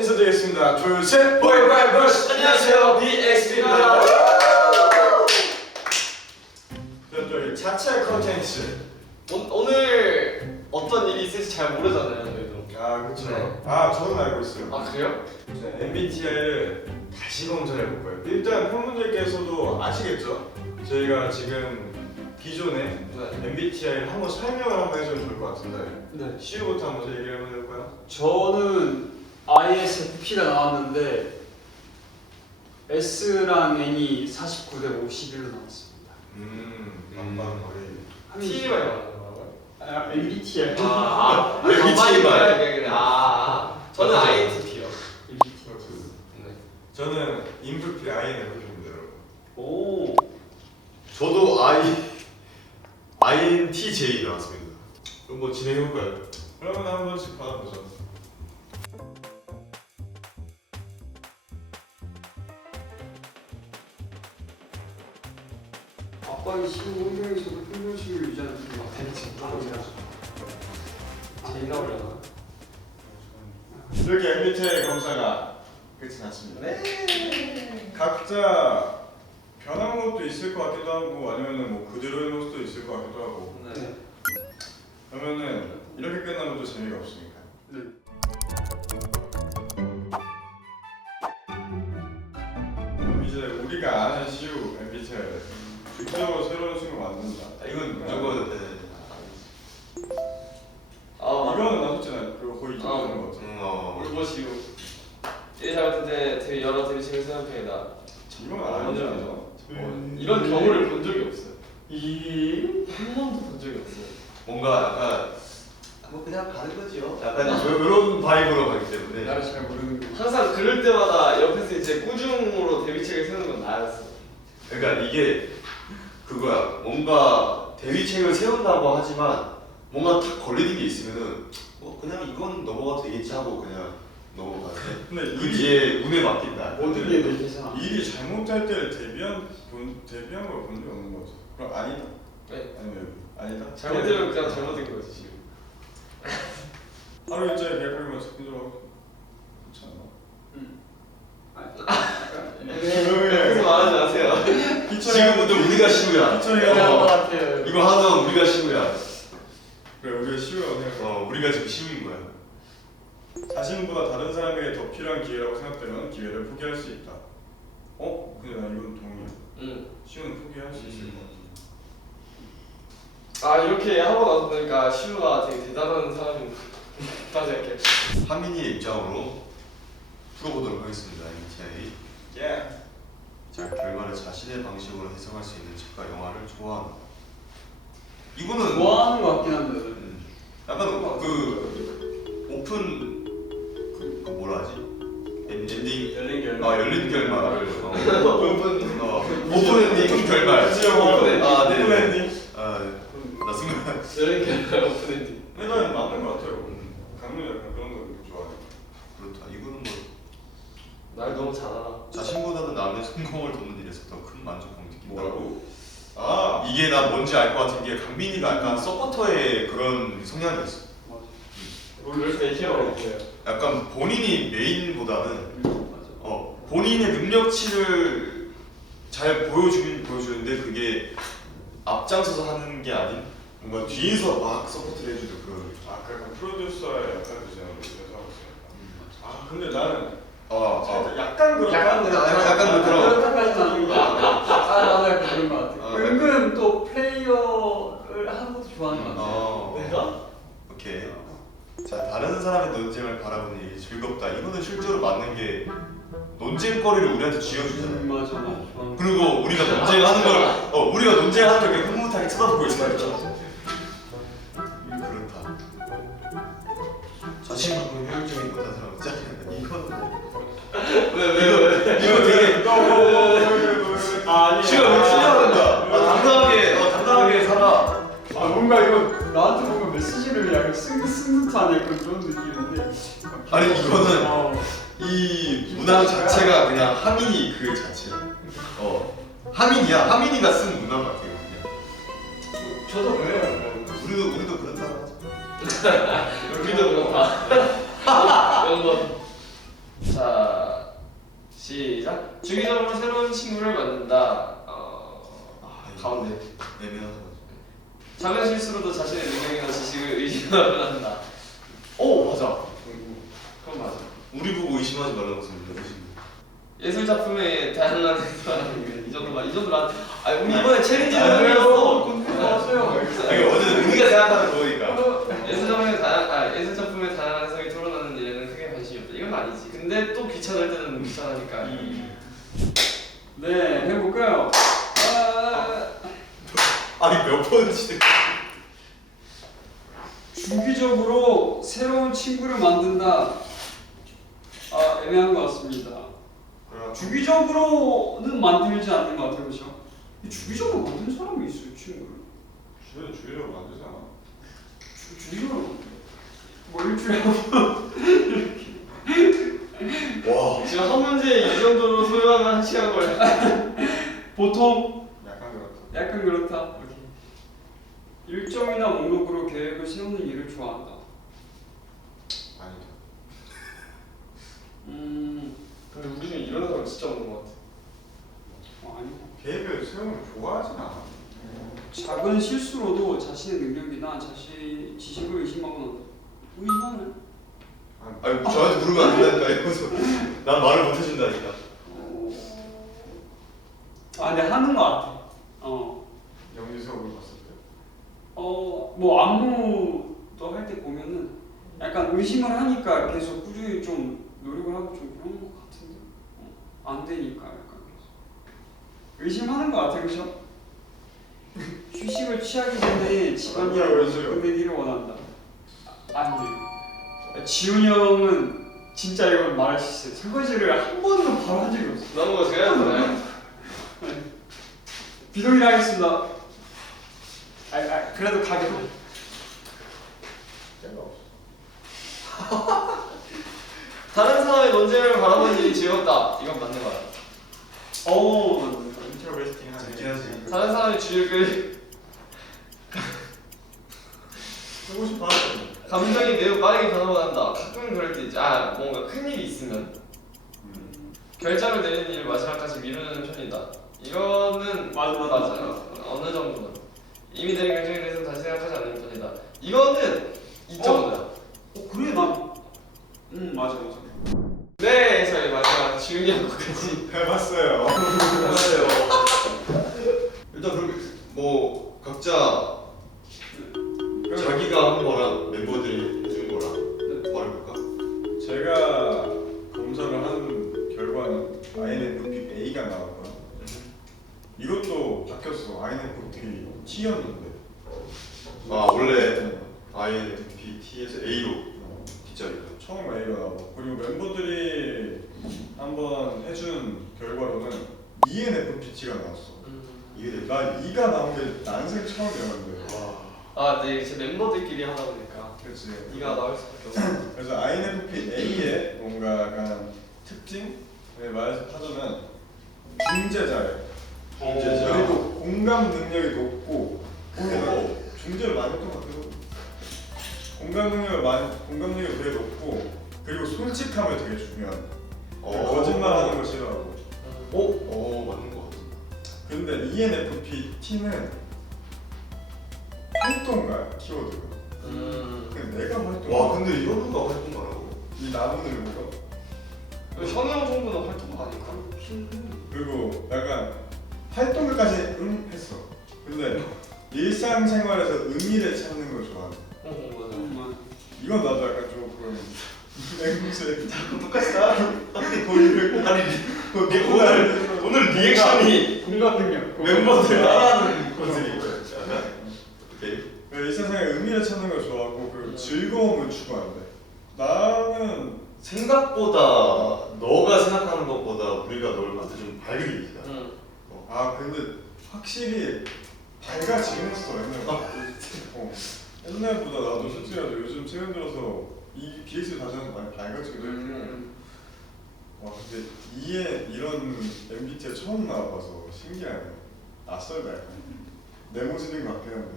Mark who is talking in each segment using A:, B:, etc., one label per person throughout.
A: 인사드리겠습니다. 둘, 셋!
B: 보이브라이브스! 안녕하세요, BX입니다.
A: 저희 자체 컨텐츠.
B: 오늘 어떤 일이 있을지 잘 모르잖아요, 저희도.
A: 아, 그렇죠.
B: 네.
A: 아, 저는 알고 있어요.
B: 아, 그래요?
A: 네, MBTI를 다시 검증해볼 거예요. 일단 팬분들께서도 아시겠죠? 저희가 지금 기존에
B: 네.
A: MBTI를 한번 설명을 한번 해주면 좋을 것 같은데
C: 네.
A: 시우부터 한번 얘기를 해보면 될까요?
C: 저는 ISFP가 나왔는데 S랑 N이 49대 51로 나왔습니다.
A: 반반 거의.
B: TV만 말하는 건가요?
C: 아, MBTI.
B: MBTI. 저는 INTP요.
C: MBTI.
B: 네.
A: 저는 인프피 INFP입니다, 여러분.
C: 오.
D: 저도 INTJ 나왔습니다. 그럼 뭐 진행해볼까요?
A: 그러면 한 번씩 받아보죠.
C: 아빠의 시우 환경에서도 평균식을 유지하는 분이
B: 제일 나오려나?
A: 이렇게 MBTI 검사가 끝이 났습니다. 각자 변한 것도 있을 것 같기도 하고 아니면은 뭐 그대로인 것도 있을 것 같기도 하고
C: 네.
A: 그러면은 이렇게 끝나면 또 재미가 없으니까
C: 네.
A: 그럼 이제 우리가 아는 시우 MBTI를 직접적으로 새로운 친구 만든다.
D: 이건 무조건
A: 이거는 나 솔직히 그거 거의 이기는 것 같아.
B: 울보시우. 일 잘못할 때 되게 여러 대비식을 쓰는 편이다.
A: 이건 아니잖아.
B: 이런 경우를 본 적이 없어요.
C: 이.
B: 한 번도 본 적이 없어요.
D: 뭔가 약간 뭐 그냥 가는 거지요. 약간 이런 바이브로 가기 때문에
C: 나를 잘 모르는 거.
B: 항상 그럴 때마다 옆에서 이제 꾸중으로 대비책을 세우는 건 나였어.
D: 그러니까 이게 그거야. 뭔가 대위책을 세운다고 하지만 뭔가 탁 걸리는 게 있으면은 뭐 그냥 이건 넘어가도 되겠지 하고 그냥 넘어가는데
A: 근데
D: 그 뒤에 운에 맡긴다.
C: 모든 게 내 계산.
A: 일이 잘못할 때를 대비한 걸 본 적 없는 거지. 그럼 아니다?
B: 네.
A: 아니면 아니다?
B: 잘못되면 그냥 잘못된 거지 지금.
A: 하루 일자리 계획하면 스피드로 그렇지 않나?
B: 그래서 말하지 마세요.
D: 지금부터 우리가 시우야.
C: 그런 거 같아요.
D: 이거 하던 우리가 시우야.
A: 그래 우리가 시우라고 생각해.
D: 우리가 지금 시우인 거야.
A: 자신보다 다른 사람에게 더 필요한 기회라고 생각되면 기회를 포기할 수 있다. 근데 나 이건 동의해.
B: 응.
A: 시우는 포기할 수 있을 것 같아.
B: 아 이렇게 하고 나서 보니까 시우가 되게 대단한 사람인 것 같아. 다시 할게.
D: 하민이의 입장으로 풀어보도록 하겠습니다. MBTI.
A: 예.
D: 자, 결과를 자신의 방식으로 해석할 수 있는 책과 영화를 좋아한다. 이거는
C: 좋아하는 것 같긴 한데.
D: 약간 그 오픈 그 뭐라 하지? 엔딩
C: 열린 결.
D: 열린 결말을
B: 오픈
D: 엔딩 결말.
B: 오픈 엔딩.
D: 네.
A: 오픈 엔딩.
D: 나 순간
B: 여행 결말 오픈 엔딩.
A: 근데 난 맞는 것 같아요. 강민이 약간 그런 거 되게 좋아해.
D: 그렇다. 이거는 뭐
B: 날 너무 잘 알아.
D: 자신보다는 남의 성공을 돕는 일에서 더 큰 만족감을 느낀다.
A: 뭐라고?
D: 이게 나 뭔지 알 것 같은 게 강민이가 약간 서포터의 그런 성향이 있어.
B: 그럴 때 희열없어요.
D: 약간 본인이 메인보다는
C: 맞아.
D: 본인의 능력치를 잘 보여주는데 그게 앞장서서 하는 게 아닌 뭔가 뒤에서 막 서포트를 해주는 그런.
A: 약간 프로듀서의 역할도 제가 하고 있어요. 근데 나는 살짝 약간 그런.
D: 약간 그렇더라고.
C: 그렇게까지는 아닌 것 같아. 나도 약간 그런 것 같아.
D: 아,
C: 은근 또 플레이어를 하는 것도 좋아하는 것 같아.
B: 내가?
D: 오케이. 자, 다른 사람의 논쟁을 바라보는 일이 즐겁다. 이거는 실제로 맞는 게 논쟁거리를 우리한테 쥐어주잖아요.
C: 맞아. 좋아하는
D: 그리고 우리가 논쟁하는 걸 우리가 논쟁하는 걸 그냥 흐뭇하게 쳐다보고 있잖아요. 그렇다. 자신만큼 효율적인 못한 사람은 짜증난다. 이거는 이거 되게
C: 아니.
D: 시간 왜 투자한다. 당당하게 살아.
C: 뭔가 이거 나한테 뭔가 메시지를 약간 쓴 듯한 약간 그런 느낌인데.
D: 아니 이거는 이 문항 자체가 그냥 하민이 그 자체야. 하민이야. 하민이가 쓴 문항 같아요. 그냥.
C: 저도 그래요.
D: 우리도 그렇다. 하자.
B: 우리도 그렇다. 이런 거. 자 시작. 주기적으로 새로운 친구를 만든다. 가운데.
D: 애매하다.
B: 작은 실수로도 자신의 능력이나 지식을 의심하려 한다. 오 맞아. 그건 맞아.
D: 우리 보고 의심하지 말라고 했습니다.
B: 예술 작품의 다양한 이 정도만. 아 우리 이번에 챌린지를
C: 그래요.
B: 했어.
D: 아니 어제는 우리가 생각하는 거니까.
B: 예술 작품의 다양한 해석이 토론하는 일에는 크게 관심이 없다. 이건 아니지. 근데 또 귀찮을 때는 귀찮으니까.
C: 네, 해볼까요?
D: 아니 몇 번씩.
C: 주기적으로 새로운 친구를 만든다. 애매한 것 같습니다. 주기적으로는 만들지 않는 것 같아요, 그렇죠? 주기적으로 만든 사람이 있어요, 친구를.
A: 주의로 만들잖아.
C: 주기적으로 뭐 일주일에 한
D: 와.
B: 지금 한 문제 이 정도로 소요하면 1시간 걸려.
C: 보통
A: 약간 그렇다.
C: 약간 그렇다. 오케이. 일정이나 목록으로 계획을 세우는 일을 좋아한다.
A: 아니다.
B: 근데 우리는 이런 사람 진짜 없는 것 같아.
C: 아니고.
A: 계획을 세우는 걸 좋아하진 않아.
C: 작은 실수로도 자신의 능력이나 자신의 지식을 의심하곤 한다. 의심하네.
D: 아니 저한테 물으면 안 된다니까 이러면서 난 말을 못 해준다니까.
C: 근데 하는 것 같아.
A: 영리 수업을 봤을 때.
C: 뭐 안무도 할 때 보면은 약간 의심을 하니까 계속 꾸준히 좀 노력을 하고 좀 그런 것 같은데. 안 되니까 약간 계속 의심하는 것 같아, 그렇죠? 휴식을 취하기 전에 집안일을 끝내기를 원한다. 아니에요. 지훈이 형은 진짜 이걸 말할 수 있어요. 설거지를 한 번도 바로 한 적이 없어.
B: 너무 제가 되나요?
C: 비동의를 하겠습니다. 그래도 가게도.
A: 때가 없어.
B: 다른 사람의 논쟁을 바라보는 일이 즐겁다. 이건 맞는 거야.
A: 인터레스팅 하네.
D: 재밌긴
B: 다른 사람의 주의를
A: 쓰고 싶어 하지.
B: 감정이 매우 빠르게 변화만 한다. 가끔 그럴 때 있지. 뭔가 큰 일이 있으면 결정을 내리는 일을 마지막까지 미루는 편이다. 이거는 맞아. 어느 정도는 이미 내린 결정에 대해서는 다시 생각하지 않는 편이다. 이거는 2.5다.
C: 그래 난. 맞아.
B: 네, 저희 마지막 지훈이 형 것까지.
A: 해봤어요.
D: 해봤어요. 일단 그럼 뭐 각자 자기가 한 거랑 멤버들이 해준 거랑 말해볼까?
A: 제가 검사를 한 결과는 INFP A가 나왔고요. 이것도 바뀌었어. INFP T였는데.
D: 원래 INFP T에서 A로 뒷자리가.
A: 처음 A가 나오고, 그리고 멤버들이 한번 해준 결과로는 ENFP가 나왔어.
D: 이게 돼.
A: 나 E가 나온 게 난생 처음이었는데.
B: 네, 이제 멤버들끼리 하다 보니까
A: 그렇지.
B: 네가 나올 수밖에 없어.
A: 그래서 INFP A의 뭔가 약간 특징을 말하자면 중재자예요.
D: 중재자.
A: 그리고 공감 능력이 높고, 중재를 많이 했던 것 같아요. 공감 능력이 되게 높고, 그리고 솔직함이 되게 중요한. 거짓말하는 거 싫어하고.
D: 맞는 것 같아.
A: 근데 ENFP T는 활동가야, 키워드가. 근데 내가 활동.
D: 와 근데 이현우가 활동가라고?
A: 이 나무늘 보고.
B: 형이 형 정도는 활동 아닐까?
A: 그리고 약간 활동가까지 했어. 근데 일상생활에서 의미를 찾는 걸 좋아한다.
B: 맞아.
A: 이건 나도 약간 조금 맹세.
D: 똑같이 따라. 오늘 리액션이
C: 공감 능력.
D: 멤버들 따라하는 컨셉인 거야. 오케이.
A: 일상생활에 의미를 찾는 걸 좋아하고, 그리고 즐거움을 추구한대. 나는
D: 생각보다 너가 생각하는 것보다 우리가 널 봤을 때 좀 밝은 이미지다.
A: 근데 확실히 밝아지긴 했어 옛날보다. 옛날보다 나도 솔직히 요즘 최근 들어서 이 BX 다시는 많이 밝아지기도 했고. 와 근데 이에 이런 MBTI 처음 나와봐서 신기하네. 낯설다 약간. 내 모습인 것 같긴 한데.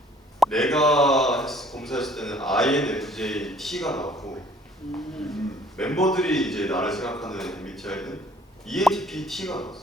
D: 내가 검사했을 때는 INFJ T가 나왔고 멤버들이 이제 나를 생각하는 MBTI는 ENTP T가 나왔어.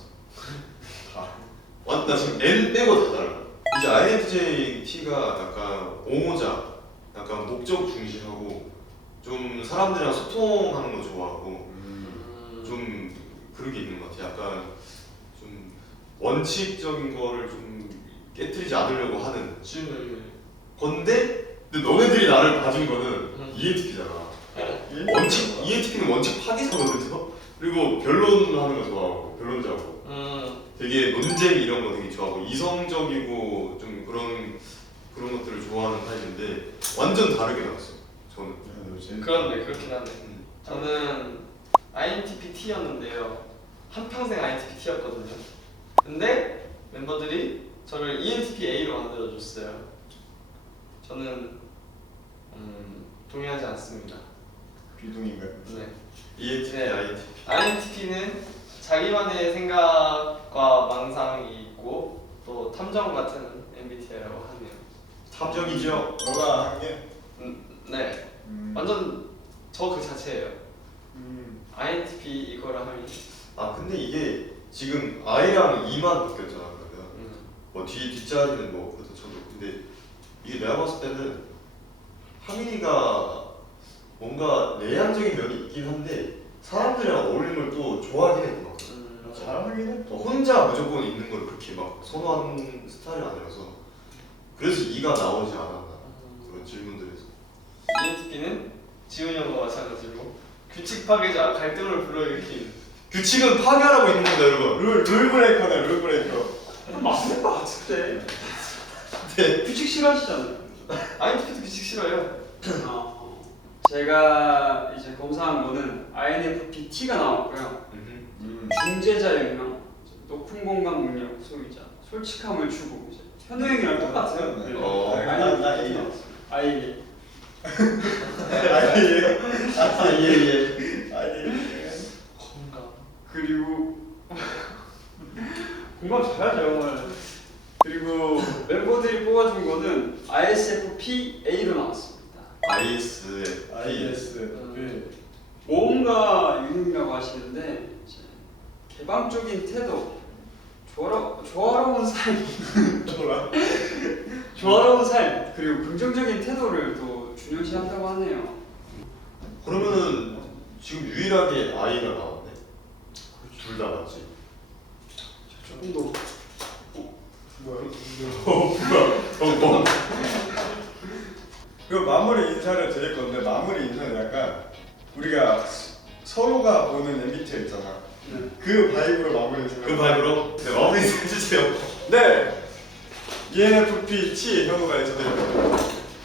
D: 나 지금 N 빼고 다 달라. 이제 INFJ T가 약간 옹호자, 약간 목적 중시하고 좀 사람들이랑 소통하는 거 좋아하고 좀 그런 게 있는 것 같아. 약간 좀 원칙적인 거를 좀 깨트리지 않으려고 하는 건데, 근데 너네들이 나를 봐준 거는 ENTP잖아. ENTP는 원칙 파기자거든요. 그리고 변론하는 거 좋아하고 변론자고. 되게 논쟁 이런 거 되게 좋아하고 이성적이고 좀 그런 것들을 좋아하는 타입인데 완전 다르게 나왔어요. 저는.
B: 그런데 그렇긴 한데 저는 INTP T였는데요. 한평생 INTP T였거든요. 근데 멤버들이 저를 ENTP A로 만들어줬어요. 저는 동의하지 않습니다.
A: 비동인가요?
B: 네.
D: ENTP,
B: 네.
D: INTP.
B: INTP는 자기만의 생각과 망상이 있고 또 탐정 같은 MBTI라고 하네요.
D: 탐정이죠.
A: 너가 한 게?
B: 네, 완전 저 그 자체예요. INTP 이거라 하면
D: 아 근데 이게 지금 I랑 E만 바뀌었잖아. 그러면 뭐 뒷자리는 뭐 그렇다 쳐도 근데 이게 내가 봤을 때는 하민이가 뭔가 내향적인 면이 있긴 한데 사람들이랑 어울리는 걸 또 좋아하긴 해.
A: 잘하긴 해.
D: 혼자 무조건 있는 걸 그렇게 막 선호하는 스타일이 아니라서 그래서 E가 나오지 않았나 그런 질문들에서.
B: ENTP는 지훈이 형과 마찬가지로 규칙 파괴자, 갈등을 불러일으킨.
D: 규칙은 파괴하라고 있는 겁니다 여러분.
A: 룰 브레이커네, 룰 브레이커.
C: 맞는 거 같은데.
D: 네.
C: 규칙 싫어하시잖아요.
B: INTP도 규칙 싫어요.
C: 제가 이제 검사한 거는 INFP T가 나왔고요. 중재자 영역, 높은 공감 능력, 소유자, 솔직함을 추구. 이제 현우 형이랑 똑같아요. 네.
A: 나 A.
C: 아이.
B: 건강.
C: 그리고 공감 잘하죠. 그리고 멤버들이 뽑아준 거는 ISFP A로 나왔습니다.
A: ISFP.
C: 모험가 유능이라고 하시는데 이제 개방적인 태도, 조화로운 삶, 조화로운 삶, 그리고 긍정적인 태도를 또 중요시한다고 하네요.
D: 그러면은 지금 유일하게 I가 나왔네. 둘 다 맞지?
C: 조금 더
D: 뭐야?
A: 그 마무리 인사를 드릴 건데 마무리 인사는 약간 우리가 서로가 보는 MBTI 있잖아.
C: 네.
A: 그 바이브로 마무리 인사.
D: 그 바이브로? 네, 마무리 해주세요.
A: 네. ENFP T 현우가 인사드립니다.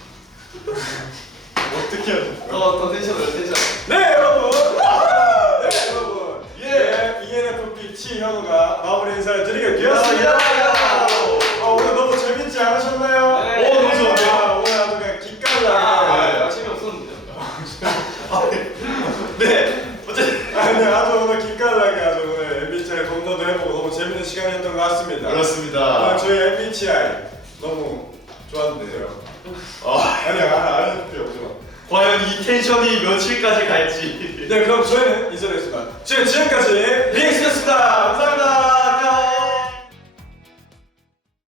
A: 어떻게 해야 돼?
B: 더 텐션 올려, 텐션.
A: 네 여러분. 네 여러분. ENFP T 현우가 마무리 인사를 드리게 되었습니다. 오늘 너무 재밌지 않으셨나요?
B: 네.
D: 너무 좋은데요?
A: 오늘 아주 그냥 기깔나게.
B: 재미없었는데요.
D: 네. 어쨌든
A: 네, 아주 오늘 기깔나게 아주 오늘 MBTI 공부도 해보고 너무 재밌는 시간이었던 것 같습니다.
D: 그렇습니다.
A: 저희 MBTI 너무 좋았는데요. 아니야, INFP 오지 마.
D: 과연 이 텐션이 며칠까지 갈지.
A: 네, 그럼 저희는 인사드리겠습니다. 지금까지 리액션이었습니다. 감사합니다.